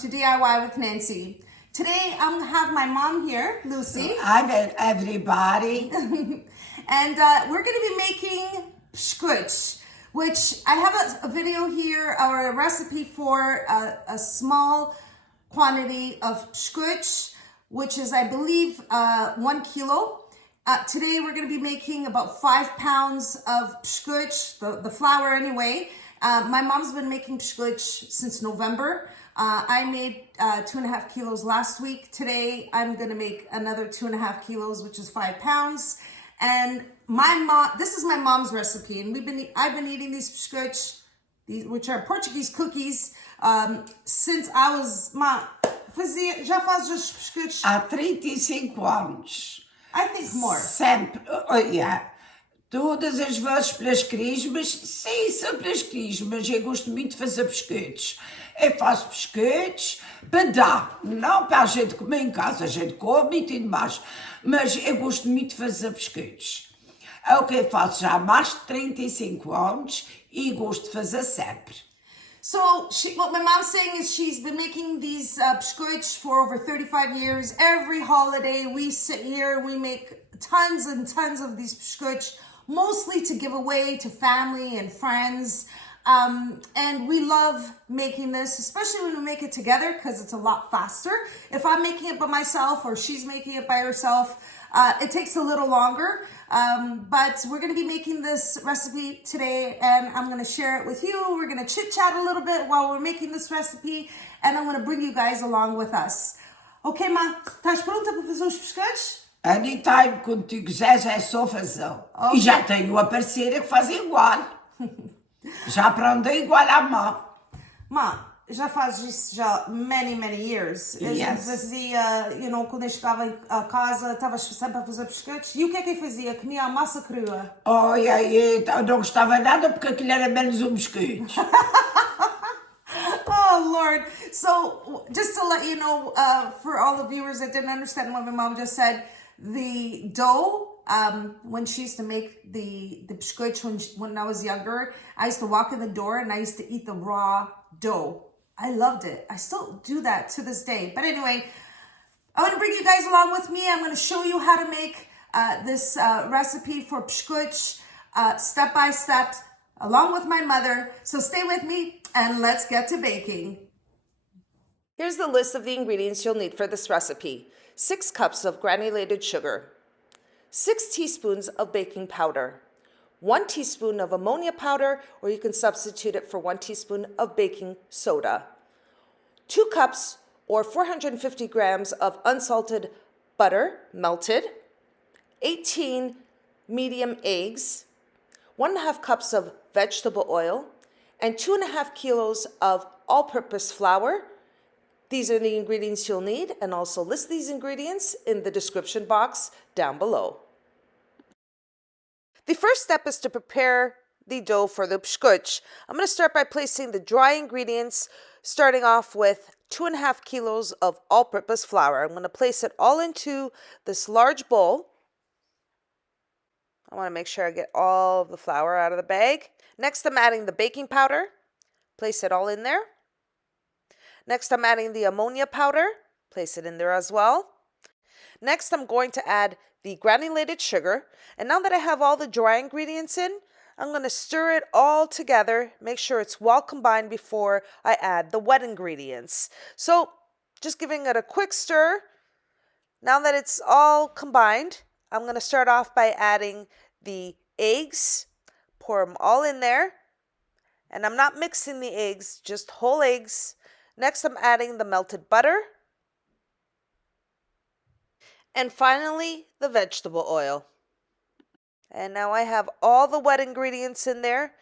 to DIY with Nancy. Today I'm gonna have my mom here, Lucy. Hi everybody. And we're gonna be making biscoitos, which I have a video here, or a recipe for a small quantity of biscoitos, which is, I believe, 1 kilo. Today we're going to be making about 5 pounds of biscoitos, the flour anyway. My mom's been making biscoitos since November. I made 2.5 kilos last week. Today I'm going to make another 2.5 kilos, which is 5 pounds. And this is my mom's recipe, and I've been eating these biscoitos, which are Portuguese cookies, since I was já faz os biscoitos Há 35 anos. I think more. Sempre, todas as vezes pelas crismas, sim, são pelas crismas. Eu gosto muito de fazer biscoitos. Eu faço biscoitos para dar, não para a gente comer em casa, a gente come e tudo mais, mas eu gosto muito de fazer biscoitos. É o que eu faço já há mais de 35 anos e gosto de fazer sempre. So what my mom's saying is she's been making these biscoitos for over 35 years. Every holiday we sit here, we make tons and tons of these biscoitos, mostly to give away to family and friends. And we love making this, especially when we make it together, because it's a lot faster. If I'm making it by myself or she's making it by herself, it takes a little longer. But we're going to be making this recipe today, and I'm going to share it with you. We're going to chit chat a little bit while we're making this recipe, and I'm going to bring you guys along with us. Ok, Ma, estás pronta para fazer os biscoitos? Anytime, quando tu quiseres, é só fazer. Okay. E já tenho uma parceira que faz igual. Já aprendi igual à mãe. Ma, já faz isso já many years. A gente fazia, quando eu chegava a casa, estava sempre a fazer biscoitos. E o que é que eu fazia? Comia a massa crua. Eu não gostava nada porque aquilo era menos um biscoito. Oh, Lord. So, just to let you know, for all the viewers that didn't understand what my mom just said, the dough, when she used to make the biscoitos when I was younger, I used to walk in the door and I used to eat the raw dough. I loved it. I still do that to this day. But anyway, I want to bring you guys along with me. I'm going to show you how to make this recipe for biscoitos step by step, along with my mother. So stay with me and let's get to baking. Here's the list of the ingredients you'll need for this recipe. 6 cups of granulated sugar, 6 teaspoons of baking powder, 1 teaspoon of ammonia powder, or you can substitute it for 1 teaspoon of baking soda, 2 cups or 450 grams of unsalted butter, melted, 18 medium eggs, 1.5 cups of vegetable oil, and 2.5 kilos of all-purpose flour. These are the ingredients you'll need, and also list these ingredients in the description box down below. The first step is to prepare the dough for the biscoitos. I'm going to start by placing the dry ingredients, starting off with 2.5 kilos of all-purpose flour. I'm going to place it all into this large bowl. I want to make sure I get all of the flour out of the bag. Next, I'm adding the baking powder. Place it all in there. Next, I'm adding the ammonia powder. Place it in there as well. Next, I'm going to add the granulated sugar. And now that I have all the dry ingredients in, I'm going to stir it all together. Make sure it's well combined before I add the wet ingredients. So, just giving it a quick stir. Now that it's all combined, I'm going to start off by adding the eggs. Pour them all in there. And I'm not mixing the eggs, just whole eggs. Next, I'm adding the melted butter. And finally, the vegetable oil. And now I have all the wet ingredients in there.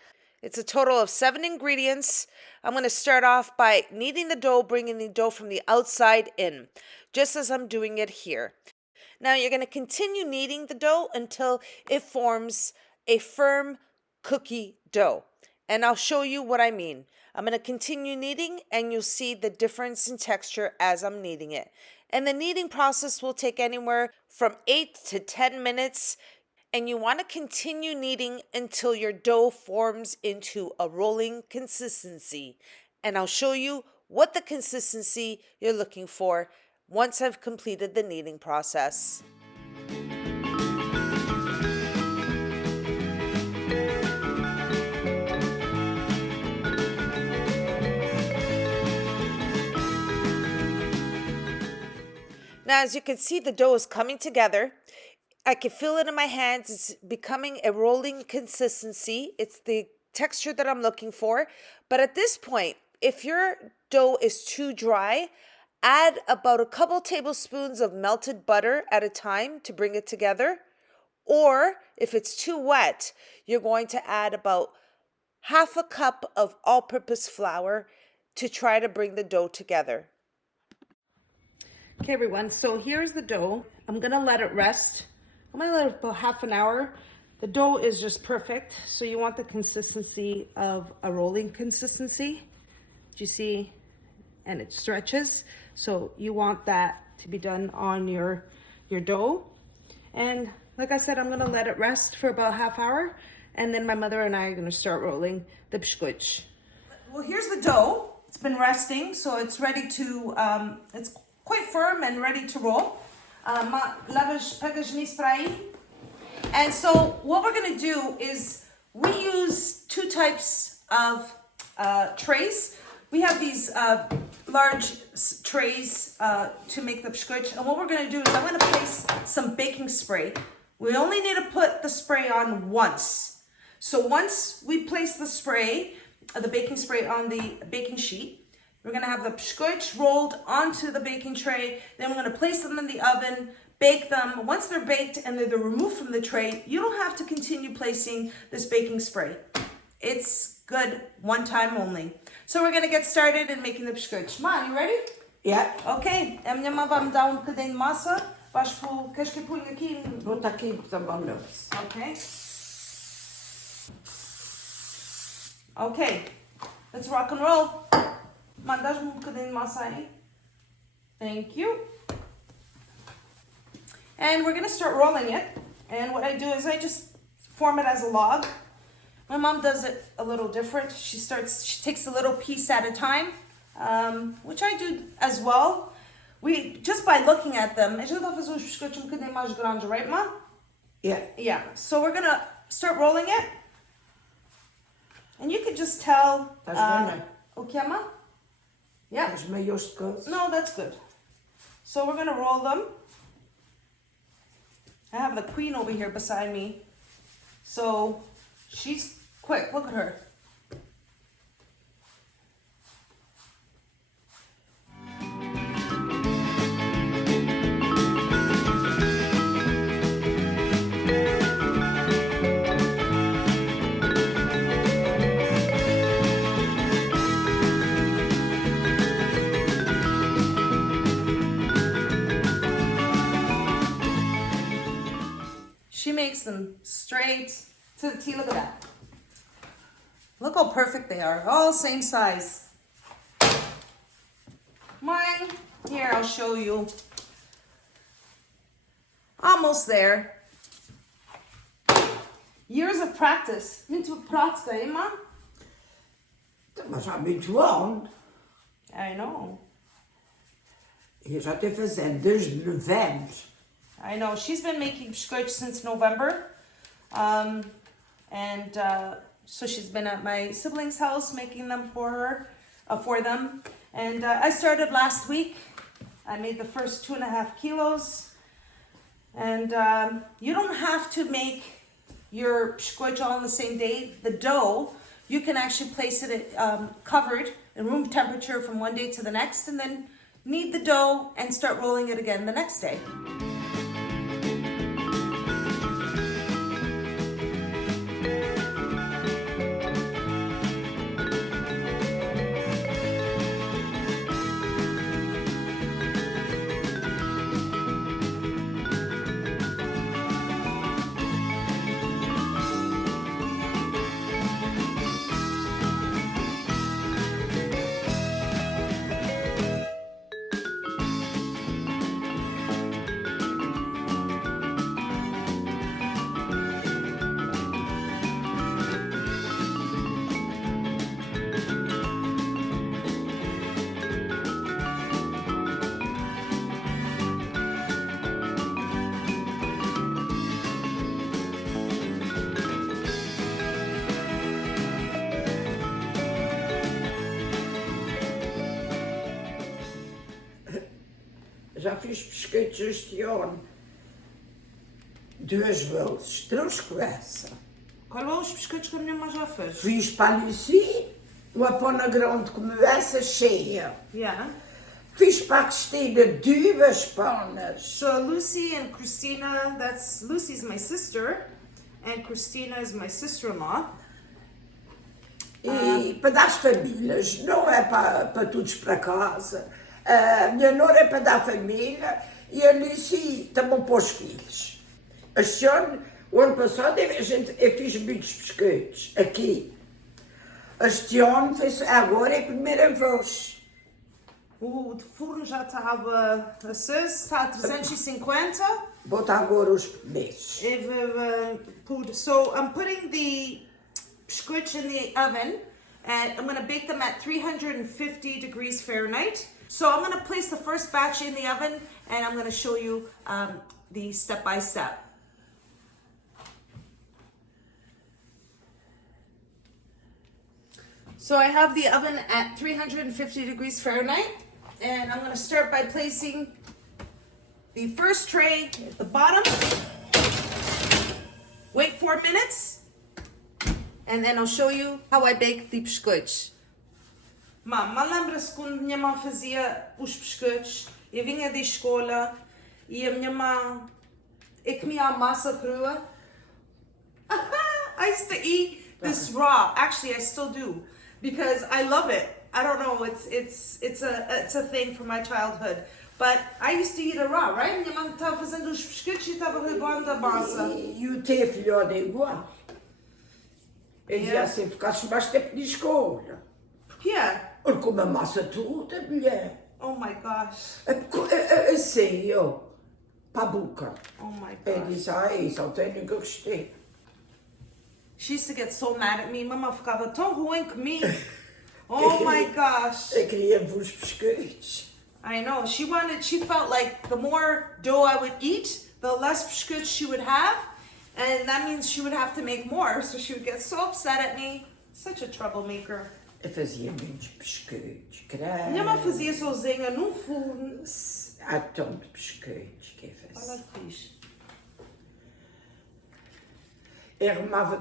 It's a total of 7 ingredients. I'm going to start off by kneading the dough, bringing the dough from the outside in, just as I'm doing it here. Now you're going to continue kneading the dough until it forms a firm cookie dough. And I'll show you what I mean. I'm going to continue kneading, and you'll see the difference in texture as I'm kneading it. And the kneading process will take anywhere from 8 to 10 minutes. And you want to continue kneading until your dough forms into a rolling consistency. And I'll show you what the consistency you're looking for once I've completed the kneading process. Now, as you can see, the dough is coming together. I can feel it in my hands. It's becoming a rolling consistency. It's the texture that I'm looking for. But at this point, if your dough is too dry, add about a couple tablespoons of melted butter at a time to bring it together. Or if it's too wet, you're going to add about half a cup of all-purpose flour to try to bring the dough together. Okay, everyone, so here's the dough. I'm gonna let it rest. I'm gonna let it about half an hour. The dough is just perfect. So you want the consistency of a rolling consistency. Do you see? And it stretches. So you want that to be done on your dough. And like I said, I'm gonna let it rest for about half hour. And then my mother and I are gonna start rolling the biscoitos. Well, here's the dough. It's been resting, so it's ready to, it's quite firm and ready to roll. And so what we're gonna do is we use two types of trays. We have these large trays to make the biscuit. And what we're gonna do is I'm gonna place some baking spray. We only need to put the spray on once. So once we place the spray, the baking spray on the baking sheet, we're gonna have the biscuits rolled onto the baking tray. Then we're gonna place them in the oven, bake them. Once they're baked and they're removed from the tray, you don't have to continue placing this baking spray. It's good one time only. So we're gonna get started in making the biscuits. Ma, you ready? Yeah. Ok. A minha mãe vai me dar bocadinho de massa. Queres que eu ponha aqui? Vou estar aqui para também. Ok. Ok. Let's rock and roll. Mandas-me bocadinho de massa aí. Thank you. And we're gonna start rolling it. And what I do is I just form it as a log. My mom does it a little different. She takes a little piece at a time, which I do as well. We, just by looking at them, a gente vai fazer os biscoitos bocadinho mais grandes, right, Ma? Yeah. Yeah, so we're gonna start rolling it. And you could just tell, okay, Ma? Yeah. No, that's good. So we're gonna roll them. I have the queen over here beside me. So she's quick, look at her. She makes them straight to the T. Look at that. Look how perfect they are. All same size. Mine, here, I'll show you. Almost there. Years of practice. Muito prática, hein, Ma? Mas já muito on. I know. Eu já estou fazendo desde novembro. I know. She's been making biscoitos since November. So she's been at my sibling's house making them for them. And I started last week. I made the first 2.5 kilos. And you don't have to make your biscoito all on the same day. The dough, you can actually place it covered in room temperature from one day to the next, and then knead the dough and start rolling it again the next day. Já fiz biscoitos este ano. 2 vezes, 3 com essa. Qual é os biscoitos que a minha mãe já fez? Fiz para a Lucy, uma pana grande como essa cheia. Yeah. Fiz para a Cristina 2 panas. So Lucy and Christina, Lucy's my sister, and Christina is my sister-in-law. E para dar às famílias, não é para todos para casa. A minha nora é para dar à família e a Lucy também para os filhos. Este ano, o ano passado, eu fiz muitos biscoitos aqui. Este ano, agora é a primeira vez. O forno já estava aceso, está a 350. Botar agora os primeiros. So I'm putting the biscuits in the oven and I'm going to bake them at 350 degrees Fahrenheit. So I'm going to place the first batch in the oven and I'm going to show you the step-by-step. So I have the oven at 350 degrees Fahrenheit and I'm going to start by placing the first tray at the bottom. Wait 4 minutes and then I'll show you how I bake the biscoitos. Mamma, lembra-se quando minha mãe fazia os biscoitos? Eu vinha da escola e a minha mãe, eu comia a massa crua. I used to eat this raw. Actually, I still do because I love it. I don't know. It's a thing from my childhood. But I used to eat it raw, right? Minha mãe estava fazendo os biscoitos e estava regando a massa. E o teu filho é igual. Ele dizia assim, ficaste mais tempo de escola. Porquê? Ele come a massa toda, mulher. Oh my gosh. Assim, ó, para a boca. Oh my Ele gosh. diz, só tenho que gostei. She used to get so mad at me. Mamãe ficava tão ruim comigo. Oh my gosh. Eu queria os biscoitos. I know. She felt like the more dough I would eat, the less biscuits she would have. And that means she would have to make more. So she would get so upset at me. Such a troublemaker. Eu fazia muitos biscoitos, creio. Minha mãe fazia sozinha num forno. Há tanto biscoitos que eu fazia. Olha que fixe. Eu arrumava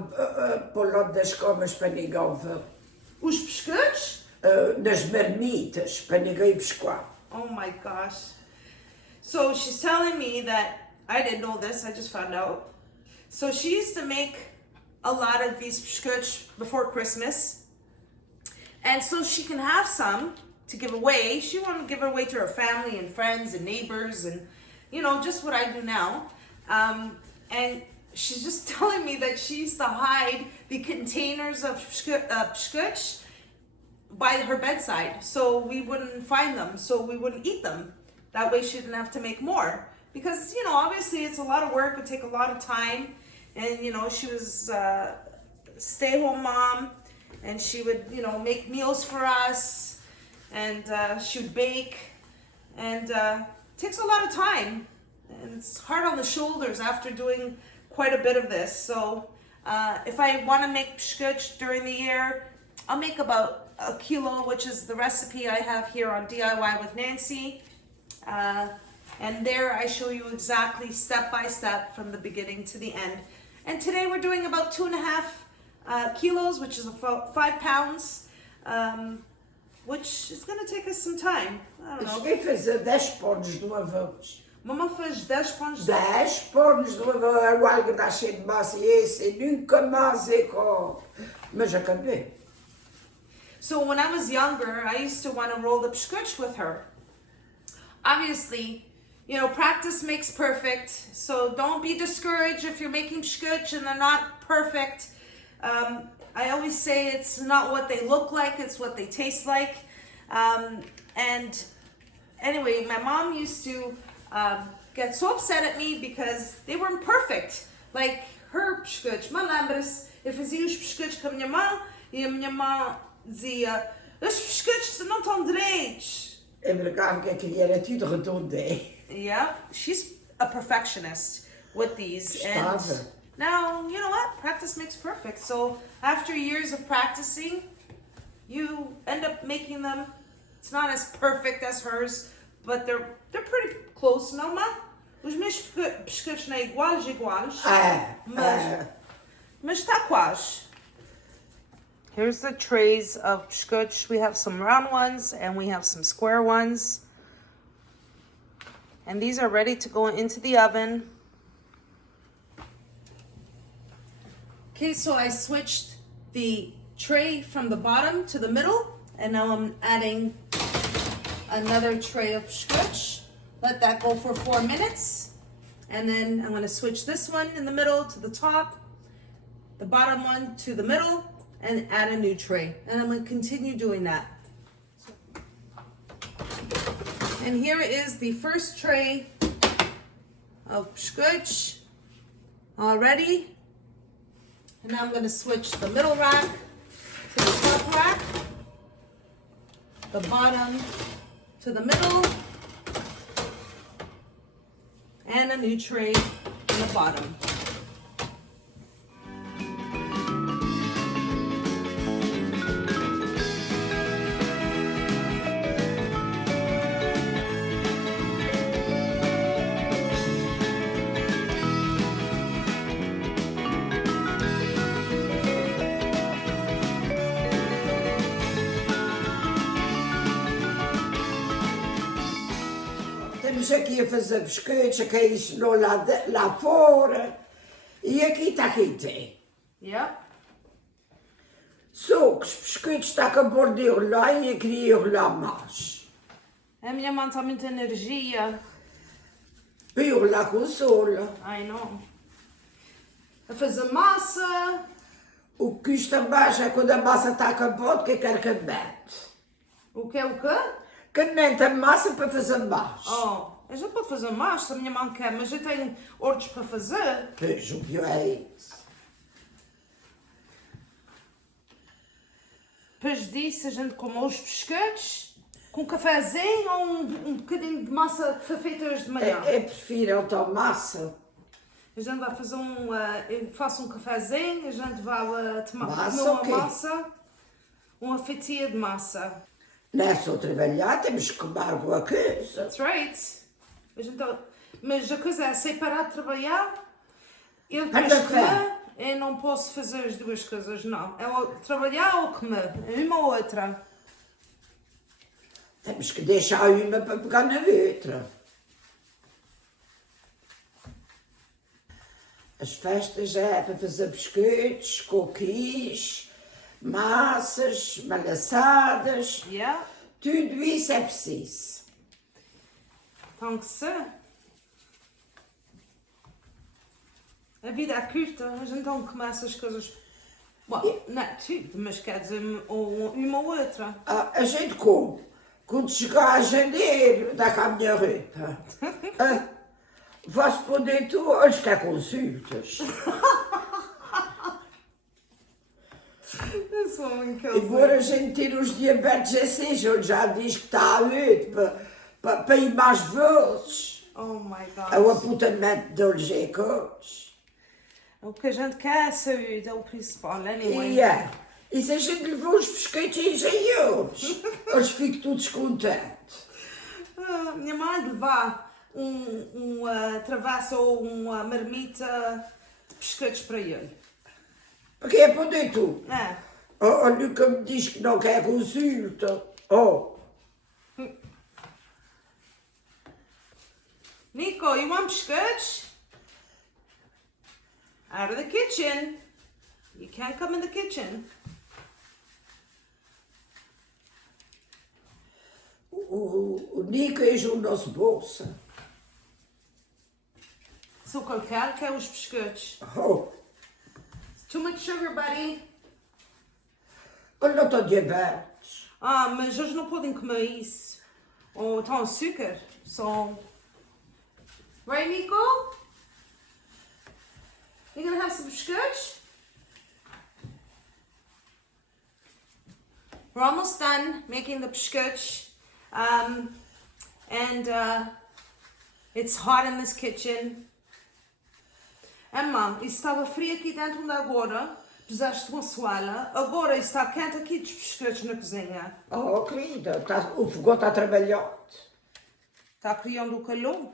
para o lado das camas para ninguém ver. Os biscoitos? Nas marmitas, para ninguém buscar. Oh my gosh. So she's telling me that, I didn't know this, I just found out. So she used to make a lot of these biscuits before Christmas. And so she can have some to give away. She wanted to give it away to her family and friends and neighbors and, you know, just what I do now. And she's just telling me that she used to hide the containers of biscuits by her bedside so we wouldn't find them, so we wouldn't eat them. That way she didn't have to make more. Because, you know, obviously it's a lot of work, it would take a lot of time. And, you know, she was a stay-home mom. And she would, you know, make meals for us, and she would bake, and it takes a lot of time, and it's hard on the shoulders after doing quite a bit of this. So if I want to make biscuits during the year, I'll make about 1 kilo, which is the recipe I have here on DIY with Nancy, and there I show you exactly step by step from the beginning to the end. And today we're doing about 2.5 kilos, which is about 5 pounds, which is going to take us some time. I don't know. Cheguei a fazer 10 panos de uma vez. Mamãe fez 10 pães de 10 panos de uma vez. O algo está cheio de massa e esse nunca mais é como. Mas acabei. So when I was younger, I used to want to roll the biscuits with her. Obviously, you know, practice makes perfect. So don't be discouraged if you're making biscuits and they're not perfect. I always say it's not what they look like, it's what they taste like. And anyway, my mom used to get so upset at me because they weren't perfect. Like her biscuits. Mãe, lembra-se, eu fazia os biscuits com a minha mãe e a minha mãe dizia: os biscuits não estão direitos. Eu brincava que aquilo era tudo redondo. Yeah, she's a perfectionist with these. Estava. And now, you know what? Practice makes perfect. So after years of practicing, you end up making them. It's not as perfect as hers, but they're pretty close, não, Ma? Os meus biscoitos não é iguais, mas está quase. Here's the trays of biscoitos. We have some round ones and we have some square ones. And these are ready to go into the oven. Okay, so I switched the tray from the bottom to the middle, and now I'm adding another tray of biscoitos. Let that go for 4 minutes, and then I'm going to switch this one in the middle to the top, the bottom one to the middle, and add a new tray. And I'm going to continue doing that. And here is the first tray of biscoitos already. And now I'm going to switch the middle rack to the top rack, the bottom to the middle, and a new tray in the bottom. Estamos aqui a fazer biscoitos, aqui ensinou lá fora. E aqui está quem tem. Yeah. Só que os biscoitos estão acabando de enrolar e eu queria enrolar mais. A minha mãe está muita energia. Para enrolar com o sol. Ai, não. A fazer massa. O que custa mais é quando a massa está acabando que eu quero que mete. O que é o quê? Que mete a massa para fazer mais. Oh, a gente pode fazer massa, a minha mãe quer, mas eu tenho outros para fazer. Pois, o pior é isso. Depois disso, a gente come os biscoitos com um cafezinho ou um bocadinho de massa que foi feita hoje de manhã. Eu prefiro então massa. A gente vai fazer eu faço um cafezinho, a gente vai tomar Massa, uma o quê? massa, uma fatia de massa. Não é só trabalhar, temos que comer alguma coisa. That's right. Mas a coisa é, se eu parar de trabalhar, eu depois Anda, comer, eu não posso fazer as duas coisas, não. É ou trabalhar ou comer, uma ou outra. Temos que deixar uma para pegar na outra. As festas é para fazer biscoitos, cookies, massas, malaçadas. Yeah. Tudo isso é preciso. Tem que ser. A vida é curta, a gente não começa as coisas. Bom, não é tudo, mas quer dizer uma ou outra. A gente come. Quando chegar a janeiro, dá cá a minha roupa. Vais poder tu, olha que há consultas. This woman kills Embora me. a gente ter os diabetes assim, ele já diz que está a luta para ir mais vezes. Oh my É o God. apontamento deles é coisa. O que a gente quer é saúde, é o principal, anyway. E se a gente levou os biscoitinhos a eles ficam todos contentes. Minha mãe levar travessa ou uma marmita de biscoitos para ele. Porque é poder tu. É. Oh, nunca me diz que não quer consulta. Oh. Nico, you want biscuits? Out of the kitchen. You can't come in the kitchen. O Nico é o nosso bolsa. Sou qualquer que é os biscoitos. Oh. Too much sugar, buddy. Eu não estou diabetes. Ah, mas eles não podem comer isso. Ou estão açúcar. So... Right, Nico? You gonna have some biscuits? We're almost done making the biscuits. It's hot in this kitchen. Emma, isso estava frio aqui dentro onde agora puseste uma soalha. Agora está quente aqui dos biscoitos na cozinha. Oh, querida, o fogão está trabalhado. Tá criando calor.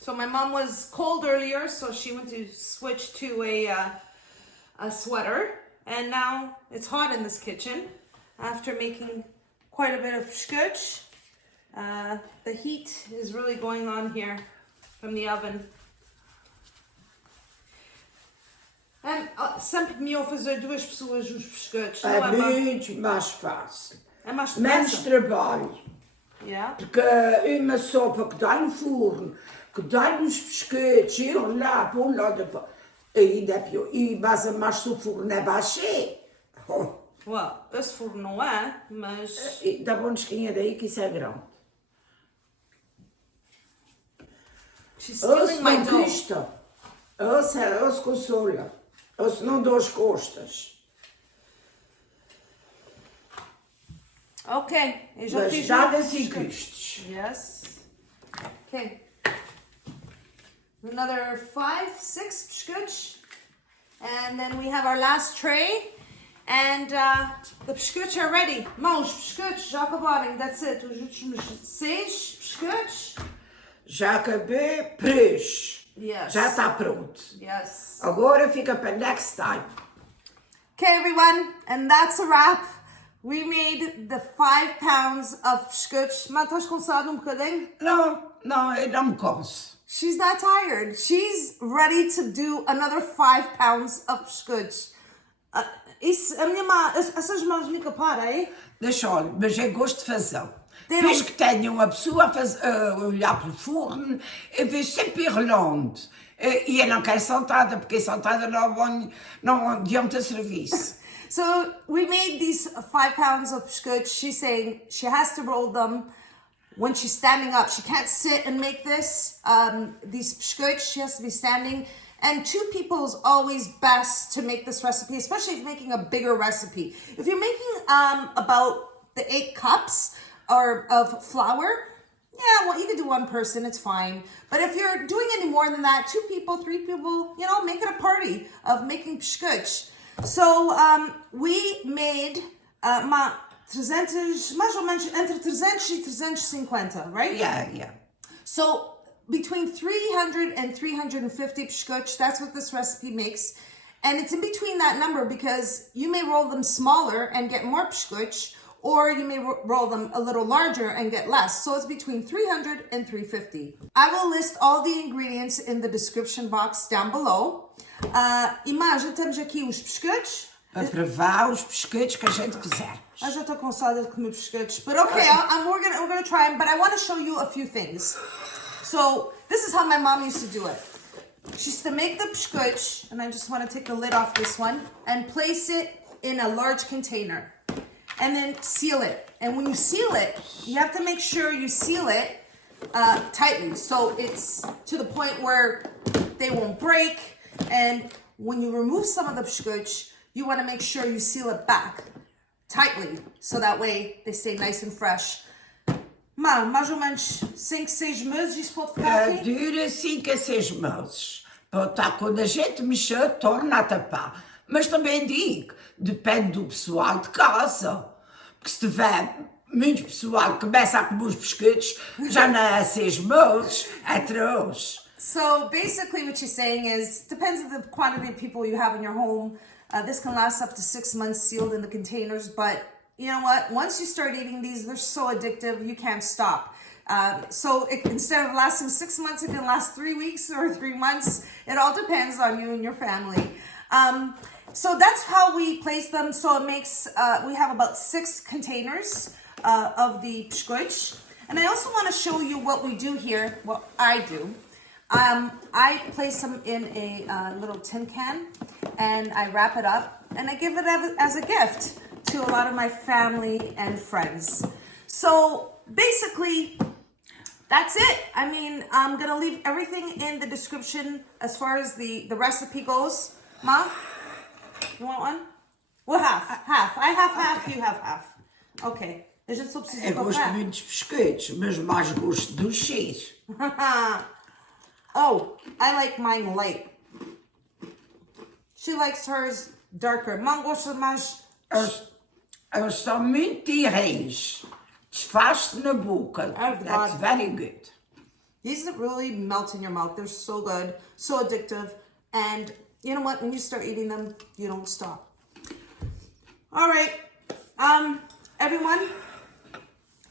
So my mom was cold earlier, so she went to switch to a sweater. And now it's hot in this kitchen after making quite a bit of biscuits. The heat is really going on here from the oven. And sempre melhor fazer duas pessoas os biscoitos, É não é, mãe? muito mais fácil. É mais Menos depressa. trabalho. Yeah. Porque uma sopa que dá no forno, que dá nos biscoitos, ir lá, para um lado, ainda é pior. E basta mais se o forno é baixé. Oh. Well, esse forno não é, mas... Dá bom desquinha daí que isso é grande. She's Ou stealing se my não dough. custa, ou se consola, ou se não dou as costas. Ok, eu já Mas fiz nada os se biscoitos. custos. Yes. Okay. Another 5, 6 biscuits. And then we have our last tray. And the biscuits are ready. Mão, os biscuits já acabaram. That's it. Os últimos 6 biscuits. Já acabei, peixe. Yes. Já está pronto. Yes. Agora fica para next time. Okay, everyone. And that's a wrap. We made the 5 pounds of biscuits. Mas estás cansado bocadinho? Não, eu não me canso. She's not tired. She's ready to do another 5 pounds of biscuits. Isso, a minha mãe, essas mãos nunca param, hein? Deixa, olha, mas eu gosto de fazer. Tem Desde um- que tenha uma pessoa a olhar para o forno, eu vejo sempre Irlanda. E eu não quero saltada, porque saltada não adianta serviço. So we made these 5 pounds of biscuits. She's saying she has to roll them when she's standing up. She can't sit and make these biscuits. She has to be standing. And 2 people is always best to make this recipe, especially if you're making a bigger recipe. If you're making about the 8 cups of flour, yeah, well, you can do 1 person, it's fine. But if you're doing any more than that, 2 people, 3 people, make it a party of making biscuits. So we made 300, mais ou menos entre 300 e 350, right? Yeah. So between 300 and 350 biscuits, that's what this recipe makes. And it's in between that number because you may roll them smaller and get more biscuits, or you may roll them a little larger and get less. So it's between 300 and 350. I will list all the ingredients in the description box down below. Imagem, temos aqui os biscuits. Para provar os biscoitos que a gente quiser. I já estou cansada de comer biscuits, but okay, we're gonna try them. But I want to show you a few things. So this is how my mom used to do it. She used to make the biscuits, and I just want to take the lid off this one and place it in a large container, and then seal it. And when you seal it, you have to make sure you seal it tightly, so it's to the point where they won't break. And when you remove some of the biscuits, you want to make sure you seal it back tightly, so that way they stay nice and fresh. Mais ou menos 5, 6 meses isso pode ficar aqui? Dura 5 a 6 meses. Pode estar quando a gente mexer, torna a tapar. Mas também digo, depende do pessoal de casa. Porque se tiver muito pessoal que começa a comer os biscoitos, já não é 6 meses, é 3. So basically what she's saying is, depends on the quantity of people you have in your home. This can last up to 6 months sealed in the containers, but you know what? Once you start eating these, they're so addictive, you can't stop. So instead of lasting 6 months, it can last 3 weeks or 3 months. It all depends on you and your family. So that's how we place them. So it makes, we have about 6 containers of the biscuits. And I also want to show you what we do here, what I do. I place them in a little tin can and I wrap it up and I give it as a gift to a lot of my family and friends. So basically, that's it. I mean, I'm gonna leave everything in the description as far as the recipe goes. Ma, you want one? Well, half. I have half, you have half. Okay. A gente só precisa Eu gosto comprar. muito dos biscoitos, mas mais gosto do cheiro. Oh, I like mine light. She likes hers darker. Mom gosta mais... Eles são muito terríveis. Desfaz-se na boca. Oh, That's God. very good. These really melt in your mouth. They're so good, so addictive. And you know what? When you start eating them, you don't stop. All right. Everyone,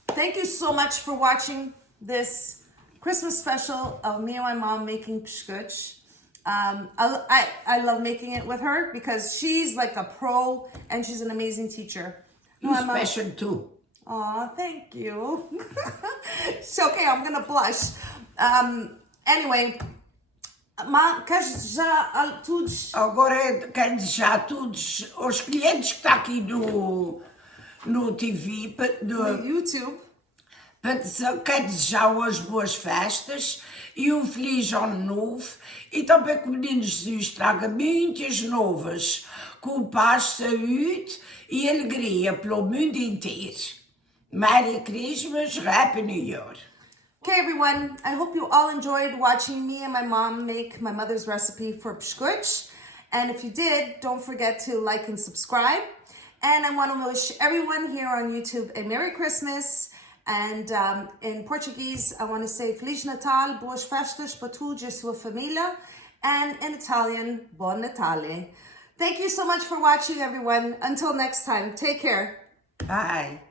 thank you so much for watching this Christmas special of me and my mom making biscuits. I love making it with her because she's like a pro and she's an amazing teacher. You're special too. Aw, thank you. It's okay, I'm gonna blush. Anyway, queres já a todos? Agora quero desejar a todos os clientes que está aqui no TV, No YouTube. quero desejar as boas festas e um feliz ano novo e também que o menino Jesus traga muitas novas, com paz, saúde e alegria pelo mundo inteiro. Merry Christmas, Happy New Year. Okay, everyone, I hope you all enjoyed watching me and my mom make my mother's recipe for biscuits. And if you did, don't forget to like and subscribe. And I want to wish everyone here on YouTube a Merry Christmas. And in Portuguese, I want to say Feliz Natal, Boas Festas para tu e sua família. And in Italian, Buon Natale. Thank you so much for watching, everyone. Until next time, take care. Bye.